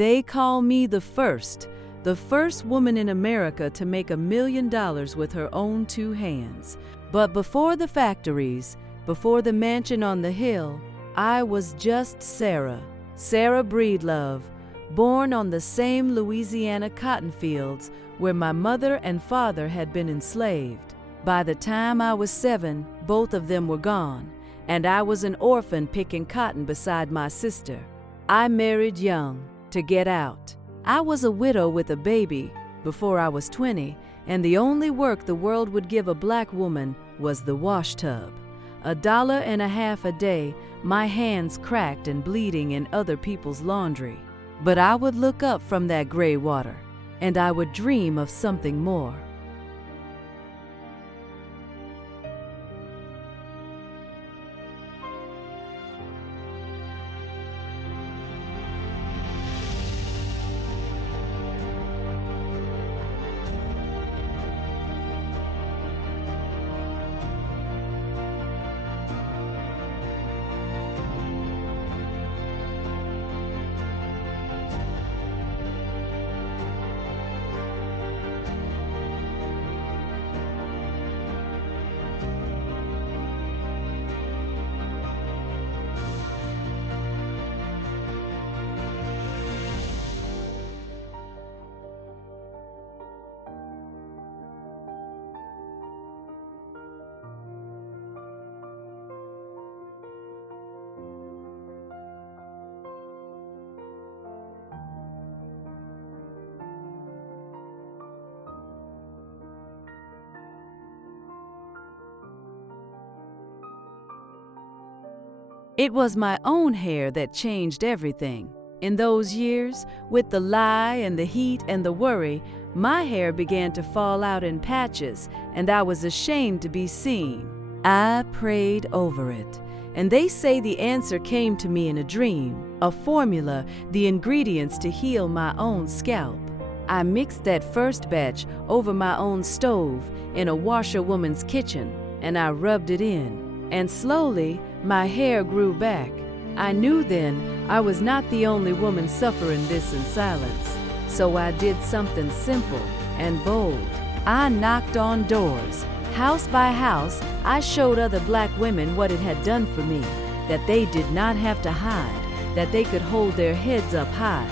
They call me the first woman in America to make $1 million with her own 2 hands. But before the factories, before the mansion on the hill, I was just Sarah Breedlove, born on the same Louisiana cotton fields where my mother and father had been enslaved. By the time I was 7, both of them were gone, and I was an orphan picking cotton beside my sister. I married young to get out. I was a widow with a baby before I was 20, and the only work the world would give a black woman was the wash tub. $1.50 a day, my hands cracked and bleeding in other people's laundry. But I would look up from that gray water, and I would dream of something more. It was my own hair that changed everything. In those years, with the lie and the heat and the worry, my hair began to fall out in patches, and I was ashamed to be seen. I prayed over it, and they say the answer came to me in a dream, a formula, the ingredients to heal my own scalp. I mixed that first batch over my own stove in a washerwoman's kitchen, and I rubbed it in. And slowly, my hair grew back. I knew then I was not the only woman suffering this in silence. So I did something simple and bold. I knocked on doors. House by house, I showed other black women what it had done for me, that they did not have to hide, that they could hold their heads up high.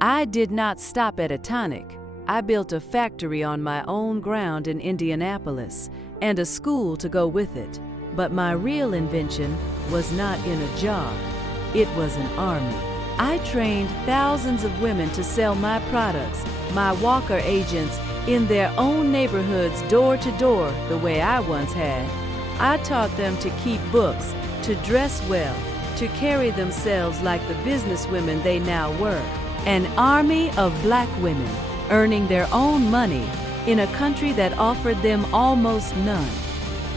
I did not stop at a tonic. I built a factory on my own ground in Indianapolis and a school to go with it. But my real invention was not in a job. It was an army. I trained thousands of women to sell my products, my walker agents, in their own neighborhoods door to door the way I once had. I taught them to keep books, to dress well, to carry themselves like the businesswomen they now were. An army of black women earning their own money in a country that offered them almost none.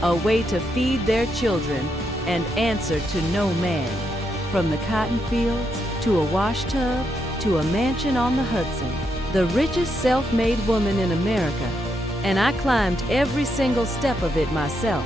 A way to feed their children and answer to no man. From the cotton fields to a wash tub to a mansion on the Hudson. The richest self-made woman in America. And I climbed every single step of it myself.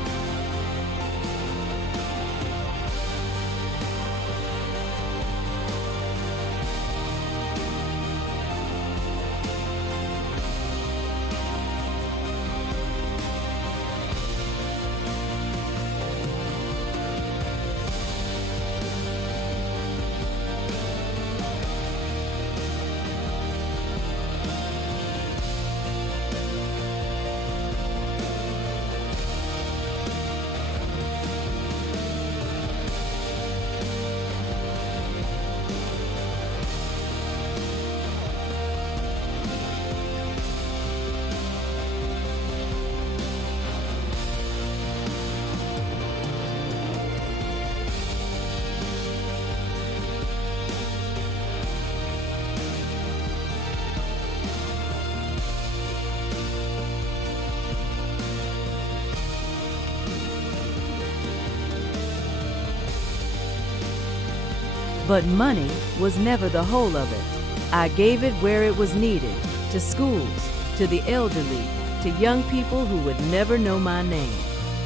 But money was never the whole of it. I gave it where it was needed, to schools, to the elderly, to young people who would never know my name.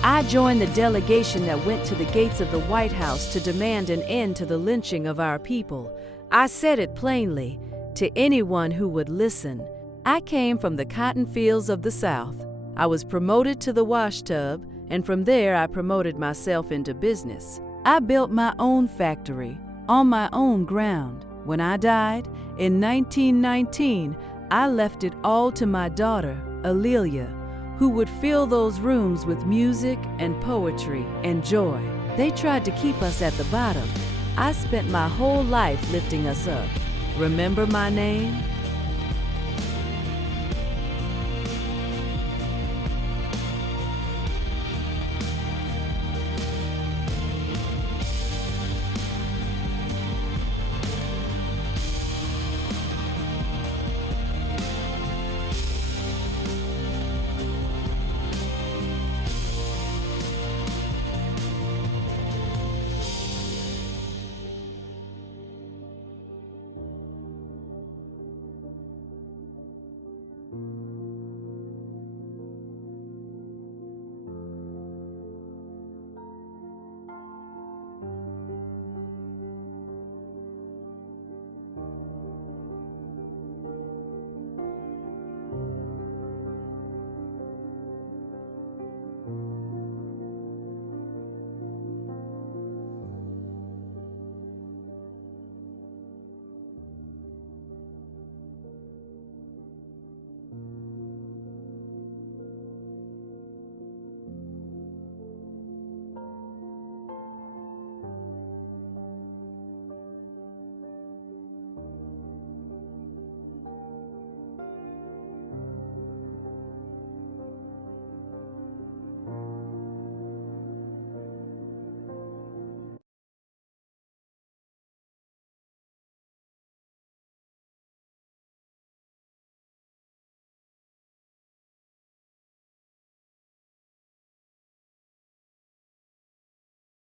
I joined the delegation that went to the gates of the White House to demand an end to the lynching of our people. I said it plainly, to anyone who would listen. I came from the cotton fields of the South. I was promoted to the washtub, and from there I promoted myself into business. I built my own factory, on my own ground. When I died, in 1919, I left it all to my daughter, Alelia, who would fill those rooms with music and poetry and joy. They tried to keep us at the bottom. I spent my whole life lifting us up. Remember my name?